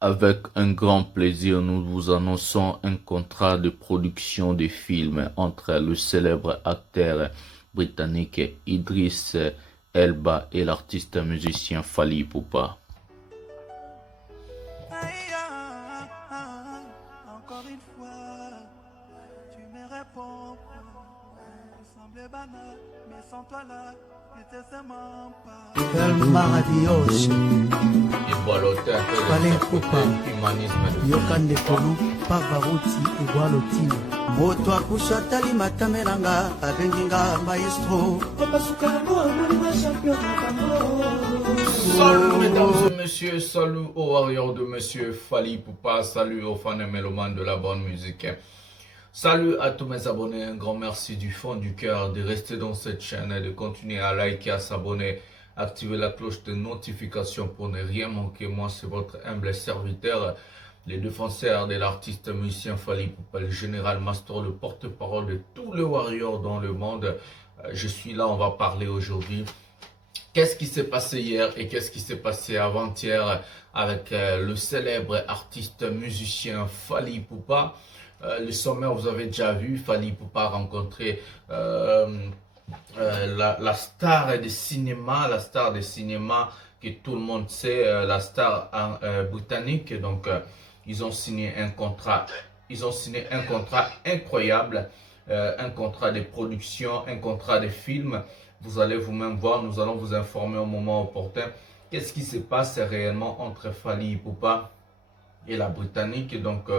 Avec un grand plaisir, nous vous annonçons un contrat de production de films entre le célèbre acteur britannique Idris Elba et l'artiste musicien Fally Ipupa. Encore une fois, tu me réponds. Il semblait banal, mais sans toi là, n'était seulement pas. Fally Ipupa yokande kono pavaruti egwalotino moto akusha tali matamelanga abenginga maestro. Salut mesdames et messieurs, salut aux warriors de monsieur Fally Ipupa, salut aux fans et mélomanes de la bonne musique. Salut à tous mes abonnés, un grand merci du fond du cœur de rester dans cette chaîne et de continuer à liker, à s'abonner, activer la cloche de notification pour ne rien manquer. Moi c'est votre humble serviteur, le défenseur de l'artiste musicien Fally Ipupa, le général Master, le porte-parole de tous les warriors dans le monde. Je suis là, on va parler aujourd'hui. Qu'est-ce qui s'est passé hier et qu'est-ce qui s'est passé avant-hier avec le célèbre artiste musicien Fally Ipupa. Le sommaire, vous avez déjà vu, Fally Ipupa a rencontré la star des cinémas, que tout le monde sait, la star britannique. Donc, ils ont signé un contrat incroyable, un contrat de production, un contrat de film. Vous allez vous-même voir, nous allons vous informer au moment opportun. Qu'est-ce qui se passe réellement entre Fally Ipupa et la Britannique? Donc,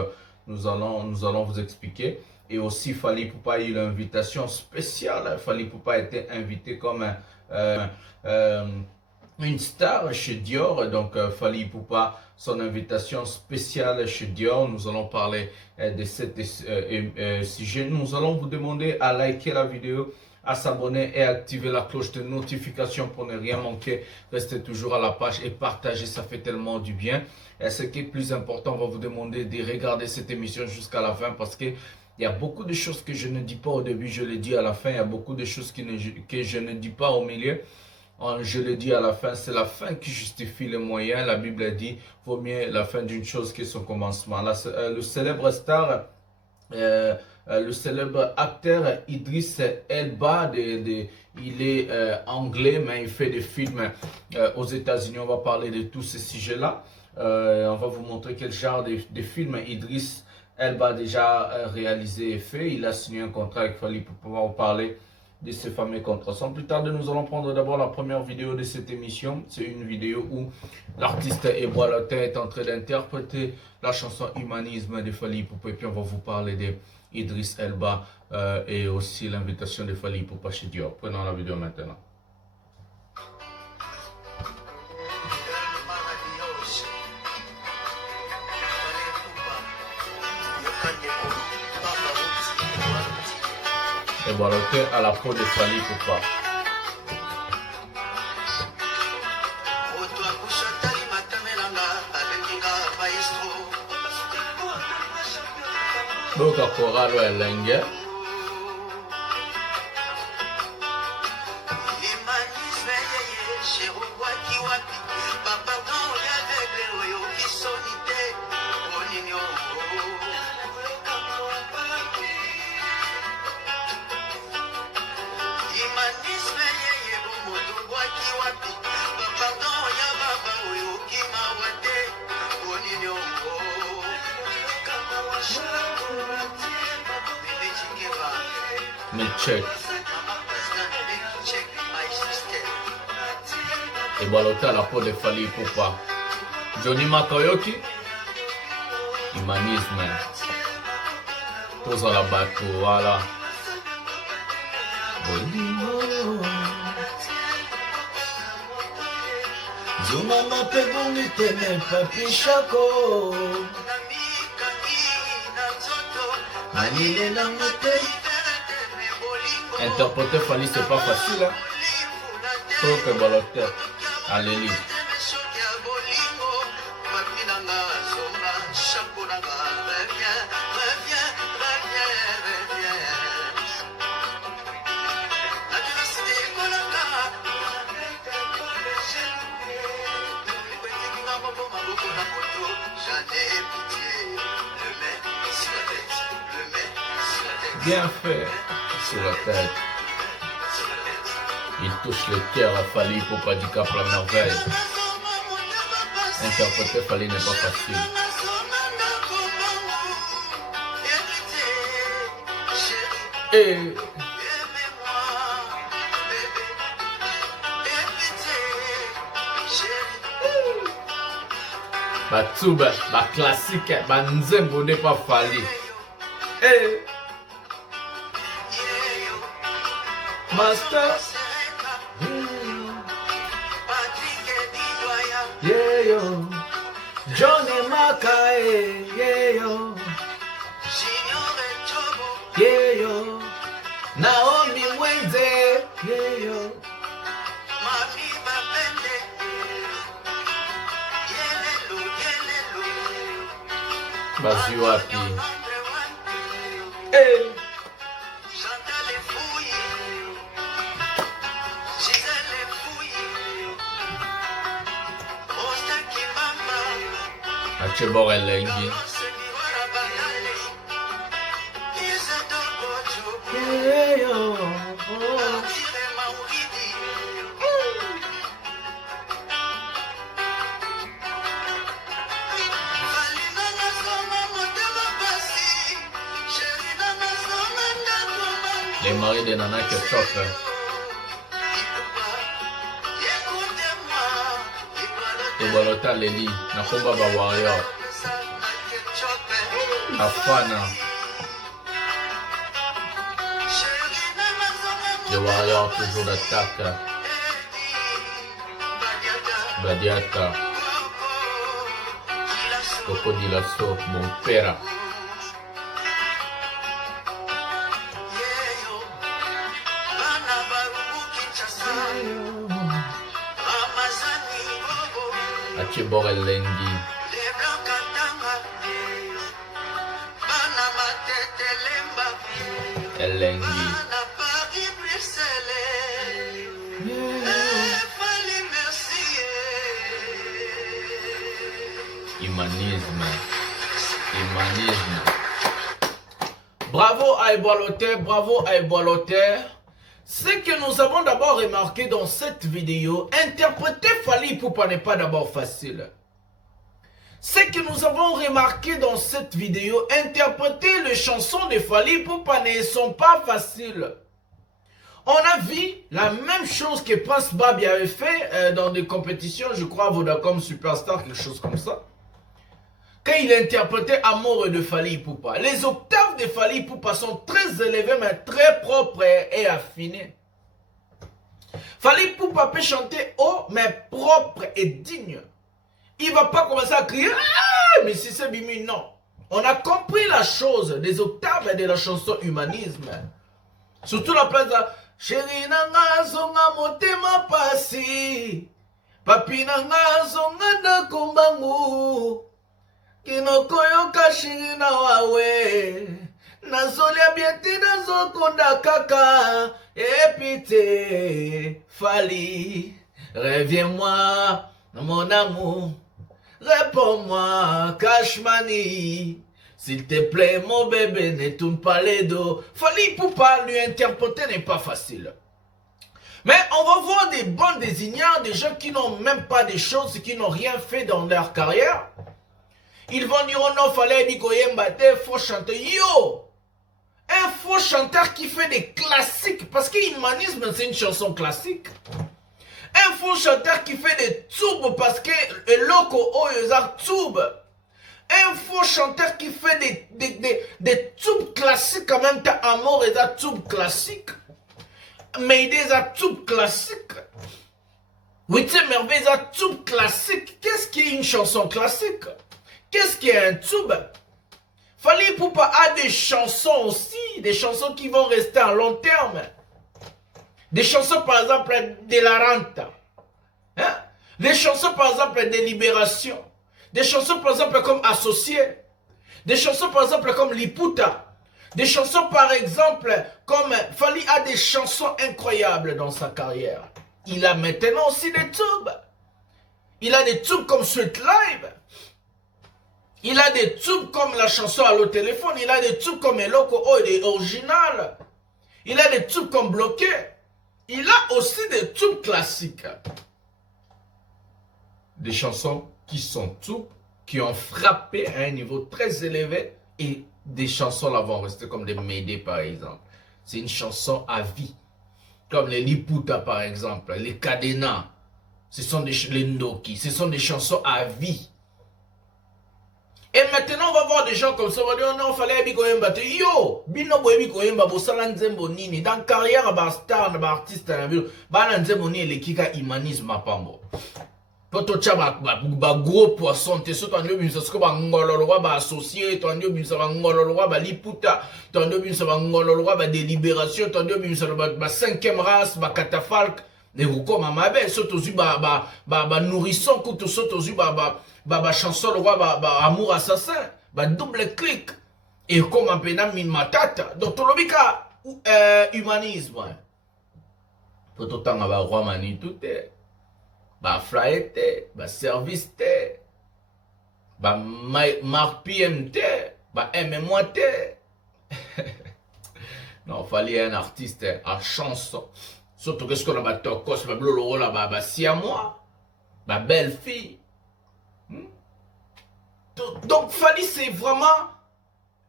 nous allons vous expliquer. Et aussi, Fally Ipupa a eu l'invitation spéciale. Fally Ipupa a été invité comme une star chez Dior. Donc, Fally Ipupa, son invitation spéciale chez Dior. Nous allons parler de cet sujet. Nous allons vous demander à liker la vidéo, à s'abonner et activer la cloche de notification pour ne rien manquer. Restez toujours à la page et partagez, ça fait tellement du bien. Et ce qui est plus important, on va vous demander de regarder cette émission jusqu'à la fin parce que il y a beaucoup de choses que je ne dis pas au début, je le dis à la fin. Il y a beaucoup de choses que je ne dis pas au milieu. Je le dis à la fin, c'est la fin qui justifie les moyens. La Bible dit, vaut mieux la fin d'une chose que son commencement. Là, le célèbre star, le célèbre acteur Idris Elba, il est anglais, mais il fait des films aux États-Unis. On va parler de tous ces sujets-là. On va vous montrer quel genre de films Idris Elba a déjà réalisé et fait. Il a signé un contrat avec Fally pour pouvoir parler de ces fameux contrats. Sans plus tarder, nous allons prendre d'abord la première vidéo de cette émission. C'est une vidéo où l'artiste Eboué Lotin est en train d'interpréter la chanson Humanisme de Fally Ipupa. Et puis on va vous parler de Idris Elba et aussi l'invitation de Fally Ipupa chez Dior. Prenons la vidéo maintenant. Eboué Lotin à la peau de Fally Ipupa. Boka koralo elenge. Mais check. Eboué Lotin à la peau de Fally Ipupa. Johnny Makoyoki. Humanisme. Tous à la bateau, voilà. Zumama pegoni teme papi shako. Manile na mote. Interpréter Fally, c'est pas facile, hein? Sauf que Eboué Lotin, allez-y. Bien fait sur la tête. Il touche le cœur à Fally Ipupa du Cap la merveille. Interpréter Fally n'est pas facile. Et Batsuba, ba classique, ba nzembo n'est pas Fally. Et Master. Yeah yo, Johnny Makai, yeah yo, yeah yo, Naomi Wenze, yeah yo, Baziwapi, hey. Achebor Elengi. Yeah, yo. Les maris de Nana Ketchup. Ebolota Leli, Nakomba ba Warrior. Afana. Les Warriors toujours d'attaque. Badiata. Coco di Lasso, mon père. Achebor Elengi. Elengi. Humanisme. Humanisme. Bravo à Ebolote, bravo à Ebolote. Ce que nous avons d'abord remarqué dans cette vidéo, interpréter Fally Ipupa n'est pas d'abord facile. Ce que nous avons remarqué dans cette vidéo, interpréter les chansons de Fally Ipupa ne sont pas faciles. On a vu la même chose que Prince Babi avait fait dans des compétitions, je crois Vodacom Superstar, quelque chose comme ça. Quand il interprétait Amour de Fally Ipupa. Les octaves de Fally Ipupa sont très élevées, mais très propres et affinées. Fally Ipupa peut chanter haut, mais propre et digne. Il ne va pas commencer à crier, ah, mais si c'est Bimi, non. On a compris la chose des octaves et de la chanson Humanisme. Surtout la place de Chéri nanga zonga motema pasi, papi nanga zonga da kombangu. Kinokoyo kashiri na wawe Nazolia bieti nazokonda kaka Epite Fally, reviens-moi mon amour, réponds-moi Cashmani, s'il te plaît mon bébé ne tourne pas les dos. Fally Ipupa lui interpréter n'est pas facile. Mais on va voir des bons désignants, des gens qui n'ont même pas des choses, qui n'ont rien fait dans leur carrière. Ils vont dire, oh non, fallait dire qu'il faut chanter. Yo! Un faux chanteur qui fait des classiques. Parce que Humanisme, c'est une chanson classique. Un faux chanteur qui fait des tubes. Parce que le loco, oh, ils ont tubes. Un faux chanteur qui fait des tubes classiques. En même temps, Amour, ils ont tubes classiques. Mais ils ont tubes classiques. 8e merveille, ils ont tubes classiques. Qu'est-ce qui est une chanson classique? Qu'est-ce qui est un tube? Fally Ipupa a des chansons aussi, des chansons qui vont rester à long terme. Des chansons par exemple de la Renta. Hein? Des chansons par exemple de Libération. Des chansons par exemple comme Associé. Des chansons par exemple comme Liputa. Des chansons par exemple comme... Fally a des chansons incroyables dans sa carrière. Il a maintenant aussi des tubes. Il a des tubes comme Sweet Live. Il a des tubes comme la chanson à l'au téléphone. Il a des tubes comme Eloko, oh, il est original. Il a des tubes comme Bloqué. Il a aussi des tubes classiques. Des chansons qui sont tubes, qui ont frappé à un niveau très élevé. Et des chansons là vont rester comme des Médées par exemple. C'est une chanson à vie. Comme les Liputa par exemple, les Cadena. Ce sont les Ndoki. Ce sont des chansons à vie. Et maintenant, on va voir des gens comme ça. On va dire, non, il fallait Bikoyemba. Yo, Bino Bikoyemba, Bosala Nzembo Nini. Dans la carrière, bah star, bah artiste, bah Nzembo Nini, les Kika Imanisme à Pambo. Poto Tchaba, bah gros poisson. T'es sûr, t'en as vu, ça se bah ngololwa, bah associé. T'en as vu, ça va ngololwa, bah liputa. T'en as vu, ça va ngololwa, bah délibération. T'en as vu, ça va bah cinquième race, bah catafalque. Et vous comme à ma belle, saute aux yeux, bah nourrisson, couteau saute aux yeux, bah chanson, le roi, bah amour assassin, bah double clic. Et comme un pénal, mine matata. Donc, tout le bika, humanisme. Pour tout temps, bah roi mani tout est. Bah flyete, bah service te. Bah marque PMT, bah moi te. Non, il fallait un artiste à chanson. Surtout qu'est-ce qu'on a battu au cos, bah blolo là, bah si à moi, bah belle fille. Donc Fally c'est vraiment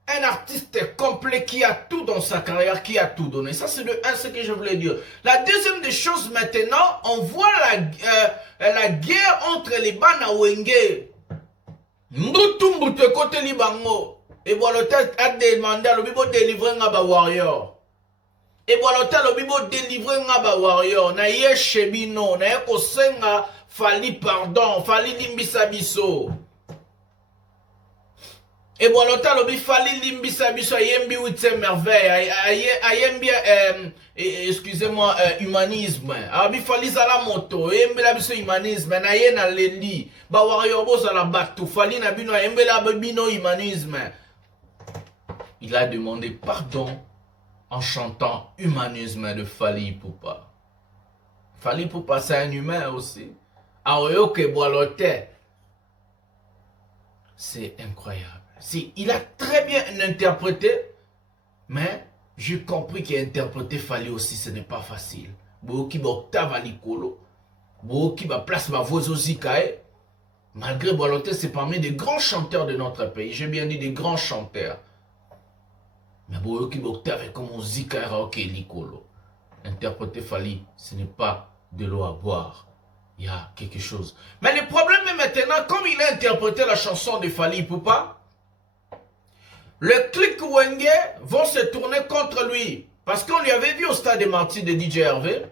un artiste complet qui a tout dans sa carrière, qui a tout donné. Ça c'est le 1, ce que je voulais dire. La deuxième des choses maintenant, on voit la guerre entre les Banawenge. Mbutu côté Libango. Et voilà, a demandé à l'obibo délivrer un warrior. Et voilà, l'obibo délivrer un warrior. Na ye chebino, na ye kosenga Fally pardon, Fally limbisa biso. Et voilà, l'obi Fally limbisa biso, ayembi huitième merveille, ayembi, excusez-moi, humanisme. Abi Fally zala moto, ayembi la biso humanisme, na ye na lendi. Ba warrior bo zala batu, Fally na bino, ayembi la bino humanisme. Il a demandé pardon en chantant humanisme de Fally Ipupa. Fally Ipupa, c'est un humain aussi. Aoyoke Boalote. C'est incroyable. Si, il a très bien interprété, mais j'ai compris qu'il a interprété Fally aussi, ce n'est pas facile. Boki ba octave à l'icolo, Boki ba place ma voix au zikae. Malgré Boalote, c'est parmi des grands chanteurs de notre pays. J'ai bien dit des grands chanteurs. Mais Boki ba octave comme on zikae ok l'icolo. Interpréter Fally, ce n'est pas de l'eau à boire. Il y a quelque chose. Mais le problème est maintenant, comme il a interprété la chanson de Fally Ipupa, le clic Wenge vont se tourner contre lui. Parce qu'on lui avait vu au stade des Martyrs de DJ Hervé.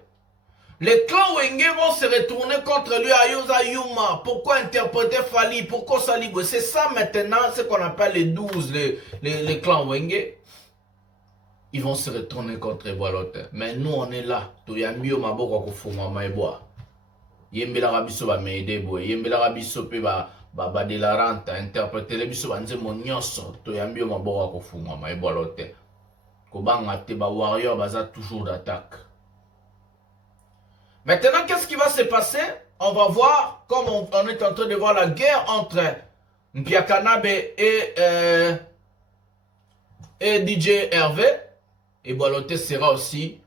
Les clans Wenge vont se retourner contre lui à Yosa Yuma. Pourquoi interpréter Fally? Pourquoi Salibo? C'est ça maintenant, ce qu'on appelle les 12, les clans Wenge. Ils vont se retourner contre Boalote. Mais nous, on est là. Toyambio Maboko Kufuma Maeboa. Yembela rabiso ba meide boy, yembela rabiso pe ba de la rente, interpréter les biso banze monyoso, to yambio mabora ko funga ma ebolote. Ko banga te ba warrior baza toujours d'attaque. Maintenant, qu'est-ce qui va se passer? On va voir, comme on est en train de voir la guerre entre Mpiakanabe et DJ Hervé. Et Boalote sera aussi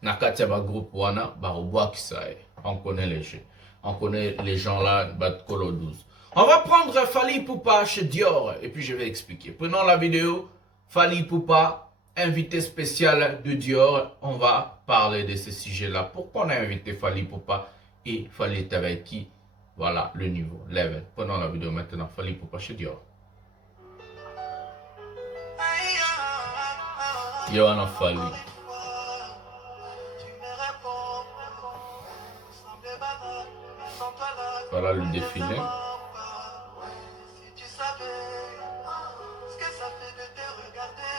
Nakatia ba groupe wana ba roboa kisae. On connaît les jeux. On connaît les gens là, Batkolo 12. On va prendre Fally Ipupa chez Dior et puis je vais expliquer. Prenons la vidéo. Fally Ipupa, invité spécial de Dior. On va parler de ce sujet-là. Pourquoi on a invité Fally Ipupa et Fally est avec qui? Voilà le niveau, level. Prenons la vidéo maintenant. Fally Ipupa chez Dior. Yohana Fally. Voilà le défilé. Si tu savais ce que ça fait de te regarder,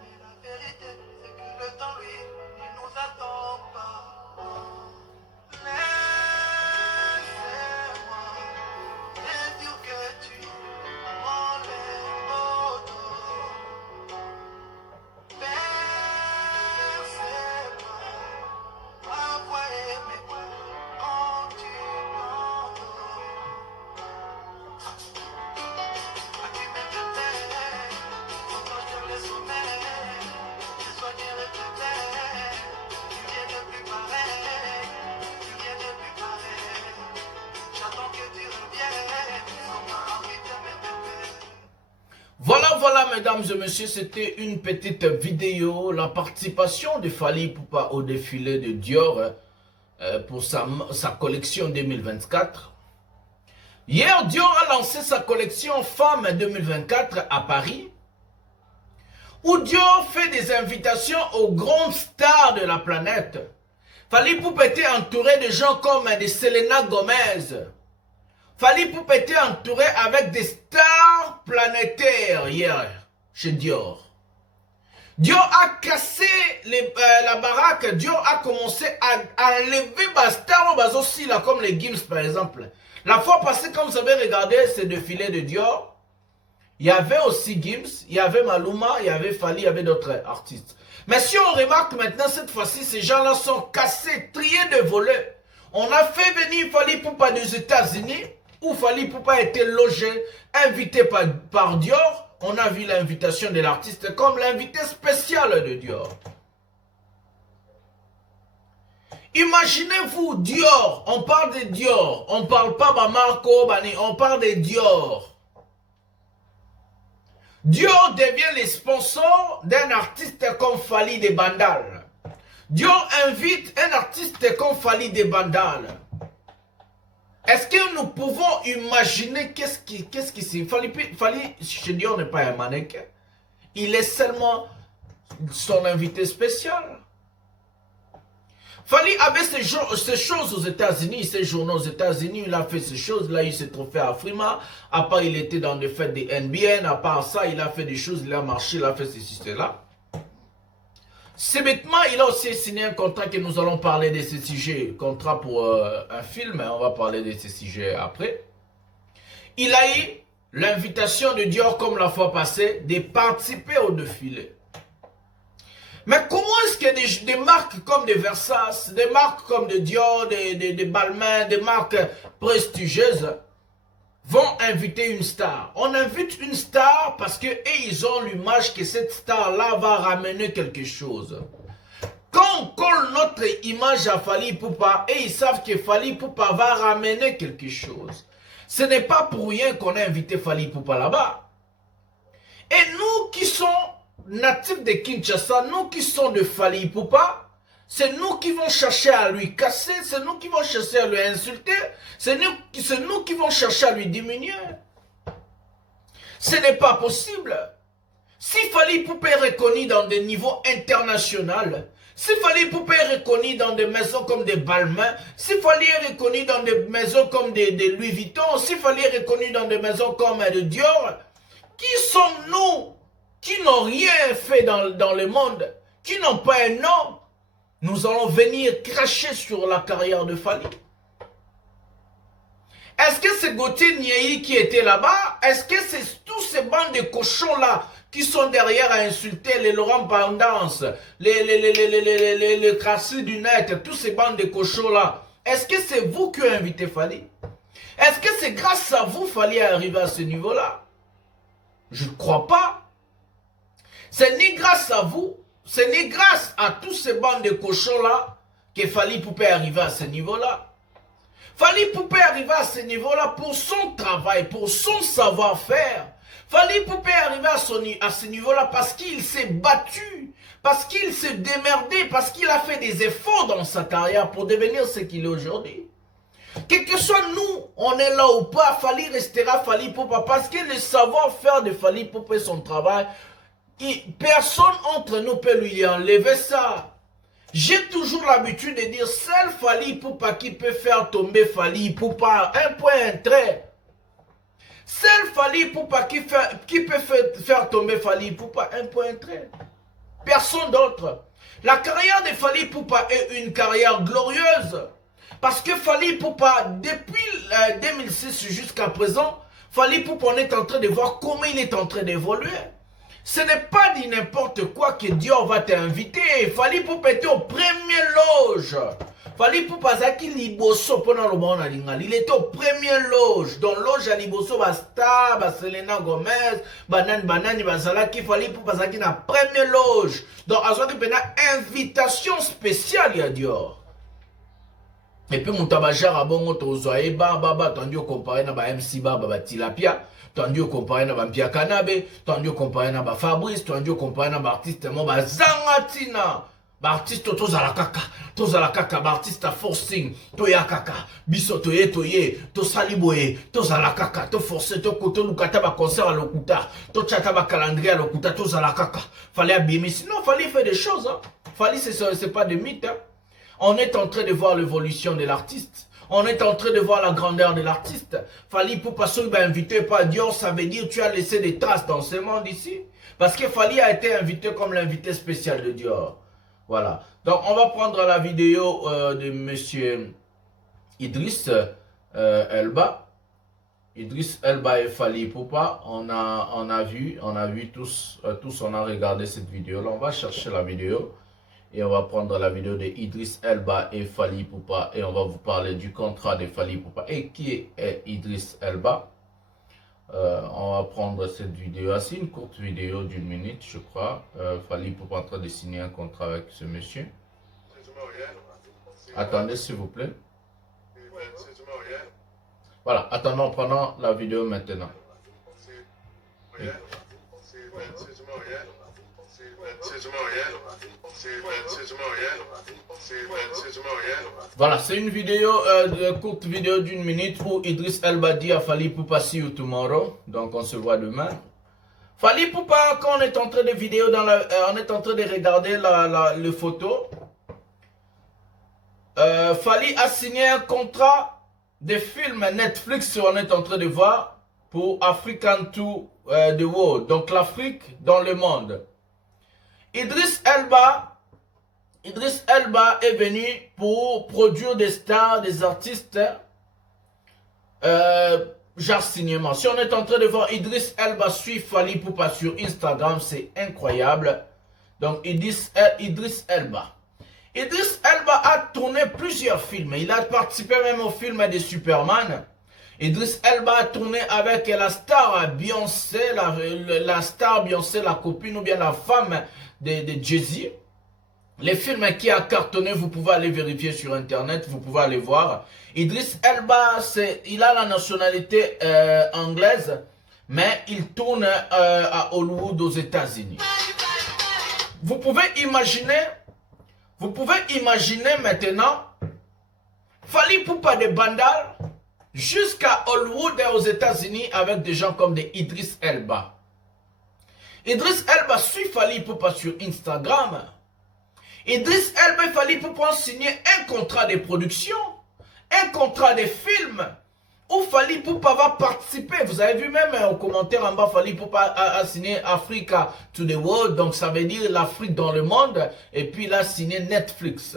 mais la vérité c'est que le temps lui, il nous attend pas. Laissez-moi te dire que tu m'en les mots. Laissez-moi avoir aimé quand tu m'en mesdames et messieurs, c'était une petite vidéo, la participation de Fally Ipupa au défilé de Dior pour sa collection 2024. Hier, Dior a lancé sa collection Femme 2024 à Paris, où Dior fait des invitations aux grandes stars de la planète. Fally Ipupa était entouré de gens comme des Selena Gomez. Fally Ipupa était entouré avec des stars planétaires hier chez Dior. Dior a cassé la baraque. Dior a commencé à enlever les stars aussi, là, comme les Gims par exemple. La fois passée, quand vous avez regardé ce défilé de Dior, il y avait aussi Gims, il y avait Maluma, il y avait Fally, il y avait d'autres artistes. Mais si on remarque maintenant, cette fois-ci, ces gens-là sont cassés, triés de volets. On a fait venir Fally Ipupa des États-Unis, où Fally Ipupa était logé, invité par Dior. On a vu l'invitation de l'artiste comme l'invité spécial de Dior. Imaginez-vous Dior, on parle de Dior, on ne parle pas de Marco Bani, on parle de Dior. Dior devient le sponsor d'un artiste comme Fally de Bandal. Dior invite un artiste comme Fally de Bandal. Est-ce que nous pouvons imaginer qu'est-ce qui c'est? Fally chez Dior n'est pas un mannequin. Il est seulement son invité spécial. Fally avait ces choses aux États-Unis, il s'est journé aux États-Unis, il a fait ces choses, là il s'est trophée à Frima, à part il était dans des fêtes des NBN, à part ça il a fait des choses, il a marché, il a fait ceci, cela. C'est bêtement, il a aussi signé un contrat que nous allons parler de ce sujet, contrat pour un film, on va parler de ce sujet après. Il a eu l'invitation de Dior comme la fois passée de participer au défilé. Mais comment est-ce que des marques comme des Versace, des marques comme de Dior, des Balmain, des marques prestigieuses vont inviter une star? On invite une star parce que ils ont l'image que cette star-là va ramener quelque chose. Quand on colle notre image à Fally Ipupa et ils savent que Fally Ipupa va ramener quelque chose, ce n'est pas pour rien qu'on a invité Fally Ipupa là-bas. Et nous qui sommes natifs de Kinshasa, nous qui sommes de Fally Ipupa, c'est nous qui vont chercher à lui casser, c'est nous qui vont chercher à lui insulter, c'est nous qui vont chercher à lui diminuer. Ce n'est pas possible. Si Fally Ipupa est reconnu dans des niveaux internationaux, si Fally Ipupa est reconnu dans des maisons comme des Balmain, si Fally est reconnu dans des maisons comme des Louis Vuitton, si Fally est reconnu dans des maisons comme de Dior, qui sommes-nous qui n'ont rien fait dans le monde, qui n'ont pas un nom? Nous allons venir cracher sur la carrière de Fally. Est-ce que c'est Gauthier Niei qui était là-bas? Est-ce que c'est tous ces bandes de cochons-là qui sont derrière à insulter les Laurent Pendance, les Crassus du net, tous ces bandes de cochons-là? Est-ce que c'est vous qui avez invité Fally? Est-ce que c'est grâce à vous Fally est arrivé à ce niveau-là? Je ne crois pas. C'est ni grâce à vous, c'est ni grâce à tous ces bandes de cochons-là que Fally Ipupa est arrivé à ce niveau-là. Fally Ipupa est arrivé à ce niveau-là pour son travail, pour son savoir-faire. Fally Ipupa est arrivé à ce niveau-là parce qu'il s'est battu, parce qu'il s'est démerdé, parce qu'il a fait des efforts dans sa carrière pour devenir ce qu'il est aujourd'hui. Quel que soit nous, on est là ou pas, Fally restera Fally Ipupa parce que le savoir-faire de Fally Ipupa et son travail, personne entre nous peut lui enlever ça. J'ai toujours l'habitude de dire, seul Fally Ipupa qui peut faire tomber Fally Ipupa, un point, un trait. Seul Fally Ipupa qui peut faire tomber Fally Ipupa, un point, un trait. Personne d'autre. La carrière de Fally Ipupa est une carrière glorieuse. Parce que Fally Ipupa, depuis 2006 jusqu'à présent, Fally Ipupa, on est en train de voir comment il est en train d'évoluer. Ce n'est pas dit n'importe quoi que Dior va t'inviter. Fally Ipupa était au premier loge. Fally Ipupa zaki liboso pona loba na lingali. Il était au premier loge. Dans loge à liboso basta, Selena Gomez, banani bazalaki. Fally Ipupa zaki na premier loge. Donc azwaki pena invitation spéciale ya Dior. Et puis Moutabajar a bon tozoaye baba tendu comparé na ba MC baba tilapia, tendu comparé na ba Mpia Kanabe, tendu comparé na ba Fabrice, tendu comparé na ba artiste mo ba Zangatina. Ba artiste tozala kaka ba artiste forcing toya kaka biso to saliboye tozala kaka to forcer to koto lukata ba concert à lokuta to chata ba calendrier à lokuta tozala kaka fallait abîmer sinon fallait faire des choses hein. Fallait c'est pas de mythe hein. On est en train de voir l'évolution de l'artiste. On est en train de voir la grandeur de l'artiste. Fali Poupa Sow invité par Dior, ça veut dire que tu as laissé des traces dans ce monde ici. Parce que Fali a été invité comme l'invité spécial de Dior. Voilà. Donc on va prendre la vidéo de monsieur Idriss Elba. Idriss Elba et Fali Poupa. On a vu tous on a regardé cette vidéo. Là, on va chercher la vidéo. Et on va prendre la vidéo de Idriss Elba et Fali Poupa. Et on va vous parler du contrat de Fali Poupa. Et qui est Idriss Elba? On va prendre cette vidéo. C'est une courte vidéo d'une minute, je crois. Fali Poupa en train de signer un contrat avec ce monsieur. Attendez, s'il vous plaît. Voilà, attendons, prenons la vidéo maintenant. Oui. Voilà, c'est une vidéo, courte vidéo d'une minute où Idriss Elba dit à Fali Poupa see you tomorrow. Donc on se voit demain. Fali Poupa, quand on est en train de vidéo on est en train de regarder les photos. Fali a signé un contrat de film Netflix, on est en train de voir, pour African to the World, donc l'Afrique dans le monde. Idriss Elba est venu pour produire des stars, des artistes, genre signement. Si on est en train de voir Idriss Elba suivre Fali Poupa sur Instagram, c'est incroyable. Donc Idriss Elba. Idriss Elba a tourné plusieurs films. Il a participé même au film de Superman. Idriss Elba a tourné avec la star Beyoncé, la star Beyoncé, la copine ou bien la femme de Jay-Z. Les films qui a cartonné, vous pouvez aller vérifier sur internet, vous pouvez aller voir. Idriss Elba, il a la nationalité anglaise, mais il tourne à Hollywood aux États-Unis. Vous pouvez imaginer maintenant Fali Poupa de Bandar jusqu'à Hollywood et aux États-Unis avec des gens comme des Idriss Elba. Idriss Elba suit Fali Poupa sur Instagram. Idriss Elba et Fali Poupa ont signé un contrat de production, un contrat de film, où Fali Poupa va participer. Vous avez vu même au commentaire en bas, Fali Poupa a signé Africa to the World, donc ça veut dire l'Afrique dans le monde, et puis il a signé Netflix.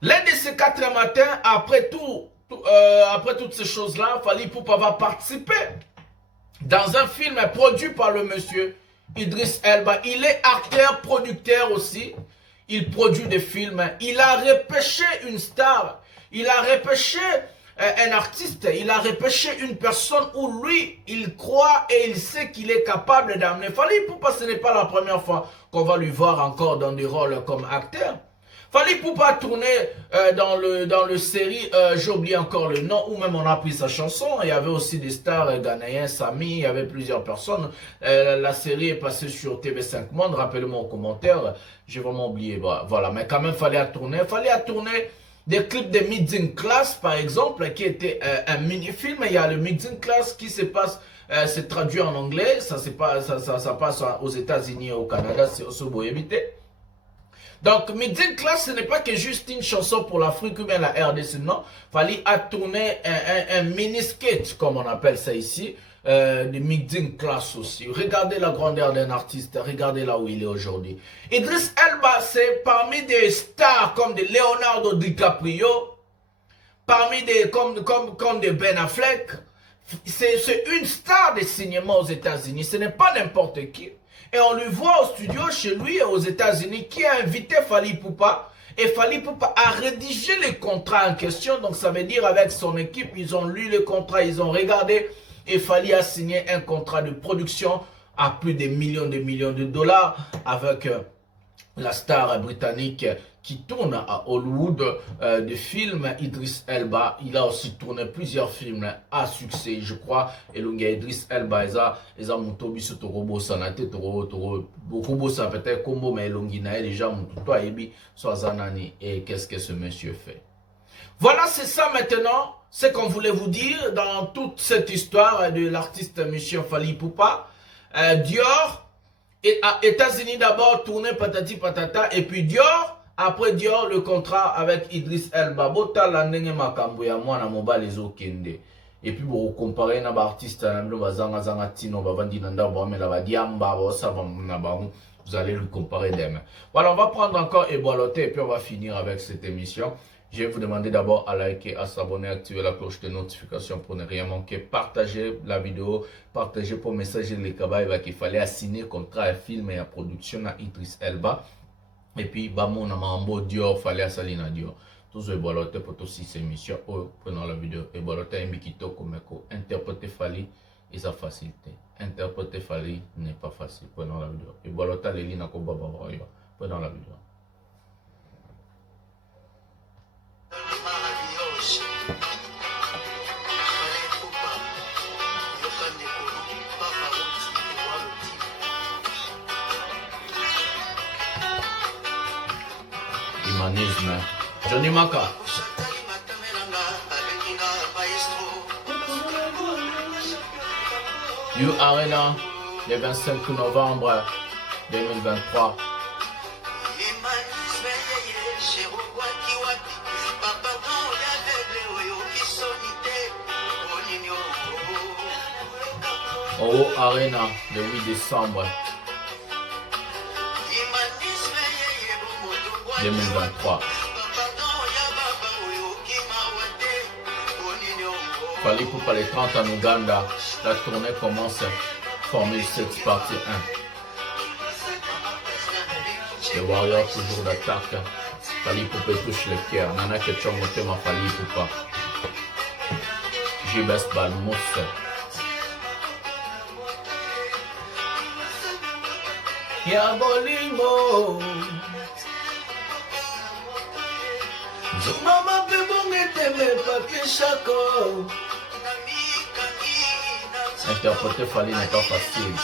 L'un de ces 4 matins, après toutes ces choses-là, Fali Poupa va participer dans un film produit par le monsieur Idriss Elba. Il est acteur, producteur aussi. Il produit des films. Il a repêché une star. Il a repêché un artiste. Il a repêché une personne où lui, il croit et il sait qu'il est capable d'amener. Fali Poupa, ce n'est pas la première fois qu'on va lui voir encore dans des rôles comme acteur. Fali Poupa a tourné dans le série, j'ai oublié encore le nom, où même on a pris sa chanson. Il y avait aussi des stars ghanéens, Sami, il y avait plusieurs personnes. La série est passée sur TV5 Monde, rappelez-moi en commentaire, j'ai vraiment oublié. Voilà, mais quand même, Fali a tourné des clips de Mid Class, par exemple, qui était un mini-film. Il y a le Mid Class qui se passe, c'est traduit en anglais, ça passe aux États-Unis et au Canada, c'est au Soboyébité. Donc, Mid Class, ce n'est pas que juste une chanson pour l'Afrique ou bien la RDC, non. Fali a tourné un mini-sketch, comme on appelle ça ici, de Mid Class aussi. Regardez la grandeur d'un artiste, regardez là où il est aujourd'hui. Idriss Elba, c'est parmi des stars comme de Leonardo DiCaprio, parmi des comme de Ben Affleck. C'est une star de cinéma aux États-Unis, ce n'est pas n'importe qui. Et on lui voit au studio chez lui aux États-Unis qui a invité Fali Poupa. Et Fali Poupa a rédigé les contrats en question. Donc ça veut dire avec son équipe, ils ont lu les contrats, ils ont regardé. Et Fali a signé un contrat de production à plus de millions de dollars avec la star britannique qui tourne à Hollywood des films. Idris Elba, il a aussi tourné plusieurs films à succès, je crois. Et donc Idris Elba, ils ont monté sur Torobo Sanate, Torobo ça peut-être combo, mais Longina déjà monté toi et soit Zanani. Et qu'est-ce que ce monsieur fait? Voilà, c'est ça maintenant, ce qu'on voulait vous dire dans toute cette histoire de l'artiste monsieur Fally Ipupa. Dior, et à États-Unis d'abord, tourné patati patata, et puis Dior, après Dior, le contrat avec Idris Elba. Bota la ndenge makambo ya mwana mobali ezokende. Et puis vous comparez na ba artiste na bino bazanga zanga tino bavandi na ndabo bamela ba diamba ba sava na bango, vous allez le comparer demain. Voilà, on va prendre encore Eboaloté et puis on va finir avec cette émission. Je vais vous demander d'abord à liker, à s'abonner, à activer la cloche de notification pour ne rien manquer. Partagez la vidéo, partagez pour messager les cabaye qu'il fallait assigner contrat à film et à production à Idris Elba. Et puis, mon amambo Dior, fallait à Salina Dior. Tous les Eboaloté pour tous ces émissions. Prenons la vidéo. Eboaloté, Mbikito, Komeko, interpréter Fally et sa facilité. Interpréter Fally n'est pas facile. Prenons la vidéo. Eboaloté, Lelina Kobaba, prenons la vidéo. Humanisme. Johnny Maka. You Arena, le 25 novembre 2023. Oh Arena, le 8 décembre 2023. Fally Ipupa les 30 en Ouganda. La tournée commence. Formule 7 partie 1. Les Warriors toujours d'attaque. Fally Ipupa touche le cœur. Nana Ketchum Motema Fally Ipupa. Jibes Balmousse. Ya bolingo. Mama bebongete me papier chaco. Interpréter Fally n'est pas facile.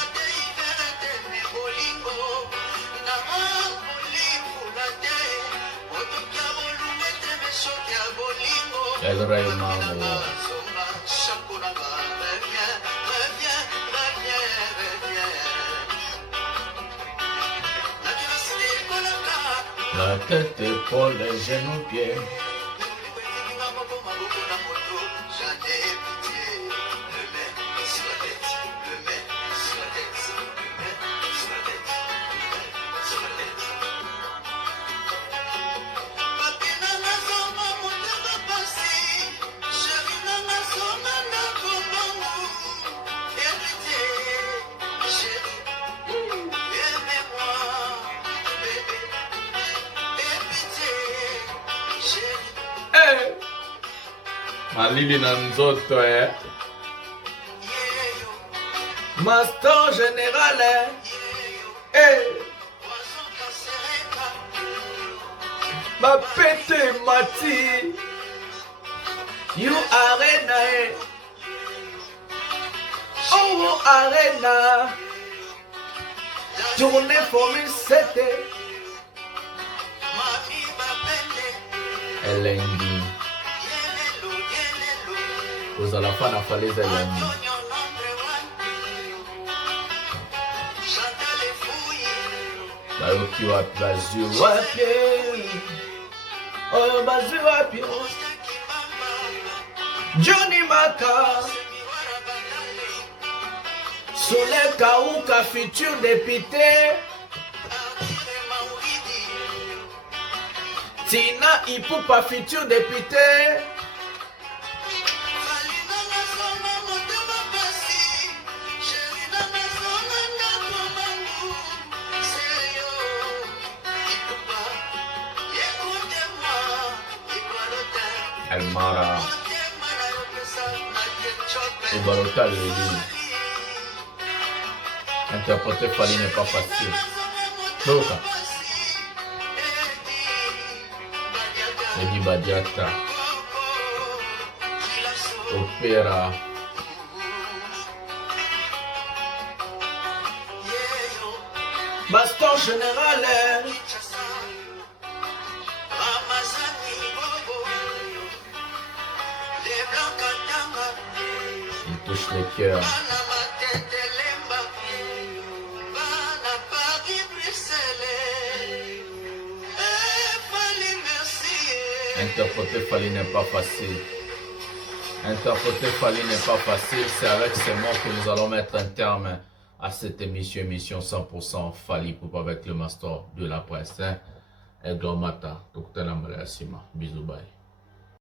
El Rey Mago. La tête, épaule, les genoux, pieds. Malili na nzoto Master Général Bapete Mati You Arena Oh Arena Tournée Formule 7 Elengi Aux à la fin la falaise Elengi Bayoki wapi bazu wapi Oh bazu wapi Johnny Maka Soleil Kauka futur député Tina Ipupa futur député Elmara Eboaloté Leli. Interpréter Fally n'est pas facile. Loka Eddie Badiata, Opéra, Baston Général, il touche les cœurs. Interpréter Fally n'est pas facile. Interpréter Fally n'est pas facile. C'est avec ces mots que nous allons mettre un terme à cette émission 100% Fally Ipupa avec le master de la presse. Edgar Mata, Dr. Namale Asima. Bisous, bye.